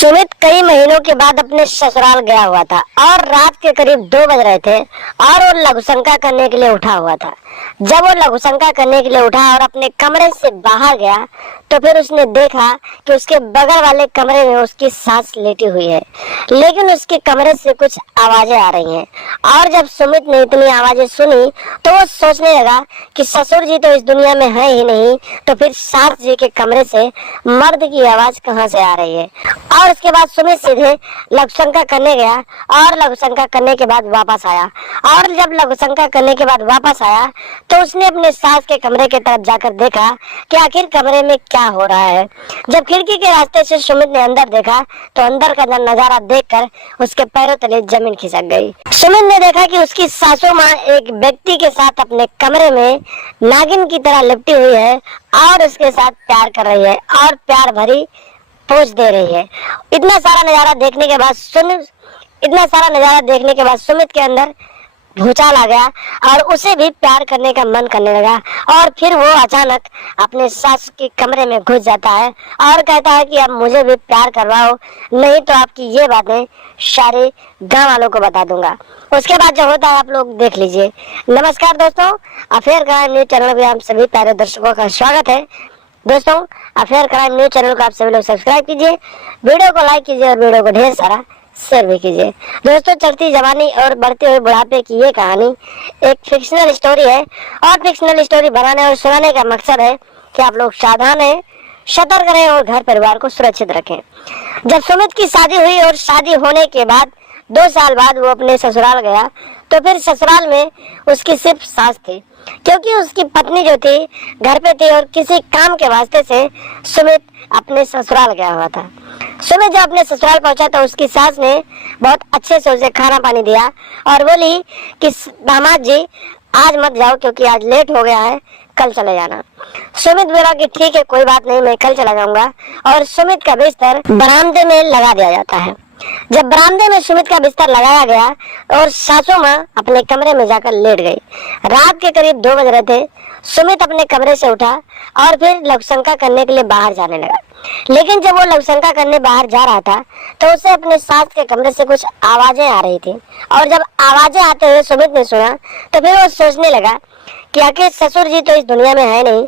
सुमित कई महीनों के बाद अपने ससुराल गया हुआ था और रात के करीब 2 बज रहे थे और वो लघुशंका करने के लिए उठा हुआ था। जब वो लघुशंका करने के लिए उठा और अपने कमरे से बाहर गया तो फिर उसने देखा कि उसके बगल वाले कमरे में उसकी सास लेटी हुई है, लेकिन उसके कमरे से कुछ आवाजें आ रही हैं। और जब सुमित ने इतनी आवाजें सुनी तो वो सोचने लगा कि ससुर जी तो इस दुनिया में है ही नहीं, तो फिर सास जी के कमरे से मर्द की आवाज कहाँ से आ रही है। और उसके बाद सुमित सीधे लघुशंका करने गया और लघुशंका करने के बाद वापस आया। और जब लघुशंका करने के बाद वापस आया तो उसने अपने सास के कमरे की तरफ जाकर देखा कि आखिर कमरे में क्या हो रहा है। जब खिड़की के रास्ते से सुमित ने अंदर देखा तो अंदर का नजारा देखकर उसके पैरों तले जमीन खिसक गई। सुमित ने देखा कि उसकी सासू माँ एक व्यक्ति के साथ अपने कमरे में नागिन की तरह लिपटी हुई है और उसके साथ प्यार कर रही है और प्यार भरी पोज दे रही है। इतना सारा नजारा देखने के बाद सुमित के अंदर भूचाल आ गया और उसे भी प्यार करने का मन करने लगा। और फिर वो अचानक अपने सास के कमरे में घुस जाता है और कहता है कि अब मुझे भी प्यार करवाओ, नहीं तो आपकी ये बातें सारे गांव वालों को बता दूंगा। उसके बाद जो होता है आप लोग देख लीजिए। नमस्कार दोस्तों, अफेयर क्राइम न्यूज चैनल में आप सभी प्यारे दर्शकों का स्वागत है। दोस्तों, अफेयर क्राइम न्यूज चैनल को आप सभी लोग सब्सक्राइब कीजिए, वीडियो को लाइक कीजिए और वीडियो को ढेर सारा शेयर भी कीजिए। दोस्तों, चढ़ती जवानी और बढ़ते हुए बुढ़ापे की ये कहानी एक फिक्शनल स्टोरी है और फिक्शनल स्टोरी बनाने और सुनाने का मकसद है कि आप लोग सावधान रहें, सतर्क रहें और घर परिवार को सुरक्षित रखें। जब सुमित की शादी हुई और शादी होने के बाद 2 साल बाद वो अपने ससुराल गया तो फिर ससुराल में उसकी सिर्फ सास थी, क्योंकि उसकी पत्नी जो थी घर पे थी और किसी काम के वास्ते से सुमित अपने ससुराल गया हुआ था। सुमित जब अपने ससुराल पहुंचा तो उसकी सास ने बहुत अच्छे से उसे खाना पानी दिया और बोली कि दामाद जी आज मत जाओ क्योंकि आज लेट हो गया है, कल चले जाना। सुमित बोला कि ठीक है, कोई बात नहीं, मैं कल चला जाऊंगा। और सुमित का बिस्तर बरामदे में लगा दिया जाता है। जब बरामदे में सुमित का बिस्तर लगाया गया और सासू माँ अपने कमरे में जाकर लेट गई। रात के करीब 2 बज रहे थे। सुमित अपने कमरे से उठा और फिर लघुशंका करने के लिए बाहर जाने लगा। लेकिन जब वो लघुशंका करने बाहर जा रहा था तो उसे अपने सास के कमरे से कुछ आवाजें आ रही थी। और जब आवाजें आते हुए सुमित ने सुना तो फिर वो सोचने लगा कि आखिर ससुर जी तो इस दुनिया में है नहीं,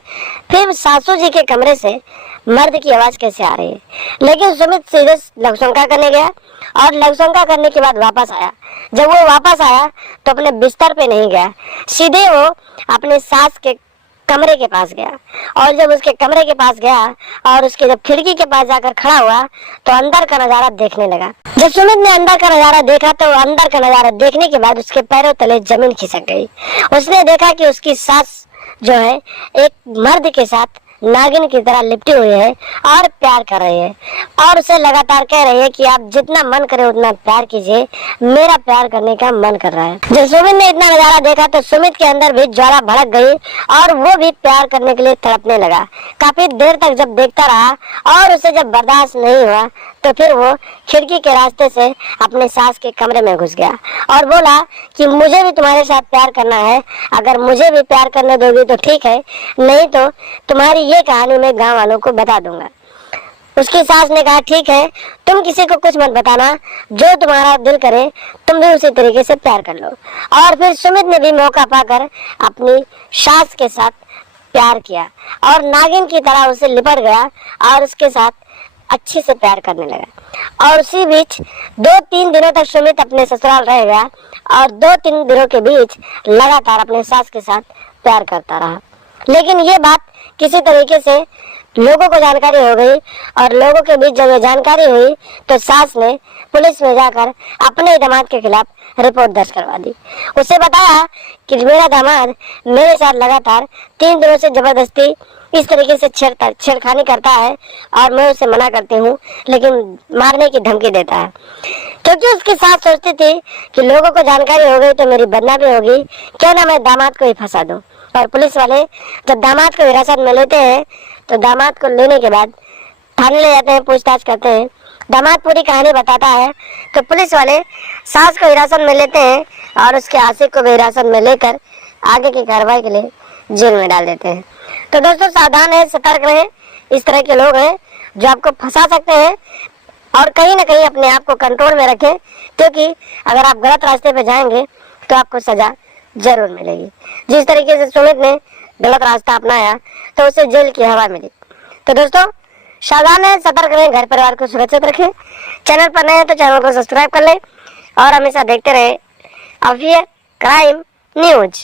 फिर सासू जी के कमरे से मर्द की आवाज कैसे आ रही है। लेकिन सुमित सीधे लघुशंका करने गया और लघुशंका करने के बाद वापस आया। जब वो वापस आया तो अपने बिस्तर पे नहीं गया, सीधे वो अपने सास के कमरे के पास गया। और जब उसके कमरे के पास गया और उसके जब खिड़की के पास जाकर खड़ा हुआ तो अंदर का नजारा देखने लगा। जब सुमित ने अंदर का नजारा देखा तो अंदर का नजारा देखने के बाद उसके पैरों तले जमीन खिसक गई। उसने देखा कि उसकी सास जो है एक मर्द के साथ नागिन की तरह लिपटी हुई है और प्यार कर रही है और उसे लगातार कह रही है कि आप जितना मन करे उतना प्यार कीजिए, मेरा प्यार करने का मन कर रहा है। जब सुमित ने इतना नजारा देखा तो सुमित के अंदर भी ज्वाला भड़क गई और वो भी प्यार करने के लिए तड़पने लगा। काफी देर तक जब देखता रहा और उसे जब बर्दाश्त नहीं हुआ तो फिर वो खिड़की के रास्ते से अपने सास के कमरे में घुस गया और बोला कि मुझे भी तुम्हारे साथ प्यार करना है, अगर मुझे भी प्यार करने दोगी तो ठीक है, नहीं तो तुम्हारी ये कहानी मैं गांव वालों को बता दूंगा। उसकी सास ने कहा ठीक है, तुम किसी को कुछ मत बताना, जो तुम्हारा दिल करे तुम भी उसी तरीके से प्यार कर लो। और फिर सुमित ने भी मौका पाकर अपनी सास के साथ प्यार किया और नागिन की तरह उसे लिपट गया और उसके साथ अच्छे से प्यार करने लगा। और उसी बीच 2-3 दिनों तक सुमित अपने ससुराल रह गया और 2-3 दिनों के बीच लगातार अपने सास के साथ प्यार करता रहा। लेकिन ये बात किसी तरीके से लोगों को जानकारी हो गई और लोगों के बीच जब ये जानकारी हुई तो सास ने पुलिस में जाकर अपने दामाद के खिलाफ रिपोर्ट दर्ज करवा दी। उसे बताया कि मेरा दामाद मेरे साथ लगातार 3 दिनों से जबरदस्ती इस तरीके से छेड़खानी करता है और मैं उसे मना करती हूँ लेकिन मारने की धमकी देता है। क्योंकि उसकी सास सोचती थी कि लोगों को जानकारी हो गई तो मेरी बदनामी होगी, क्यों ना मैं दामाद को ही फंसा दूं। और पुलिस वाले जब दामाद को हिरासत में लेते हैं तो दामाद को लेने के बाद थाने ले जाते हैं, पूछताछ करते हैं। दामाद पूरी कहानी बताता है तो पुलिस वाले सास को हिरासत में लेते हैं और उसके आशिक को भी हिरासत में लेकर आगे की कार्रवाई के लिए जेल में डाल देते हैं। तो दोस्तों, सावधान है, सतर्क रहें, इस तरह के लोग हैं जो आपको फंसा सकते हैं। और कहीं ना कहीं अपने आप को कंट्रोल में रखें, क्योंकि अगर आप गलत रास्ते पे जाएंगे तो आपको सजा जरूर मिलेगी। जिस तरीके से सुमित ने गलत रास्ता अपनाया तो उसे जेल की हवा मिली। तो दोस्तों, सावधान है, सतर्क रहें, घर परिवार को सुरक्षित रखें। चैनल पर नए हैं तो चैनल को सब्सक्राइब कर लें और हमेशा देखते रहे अफियर क्राइम न्यूज।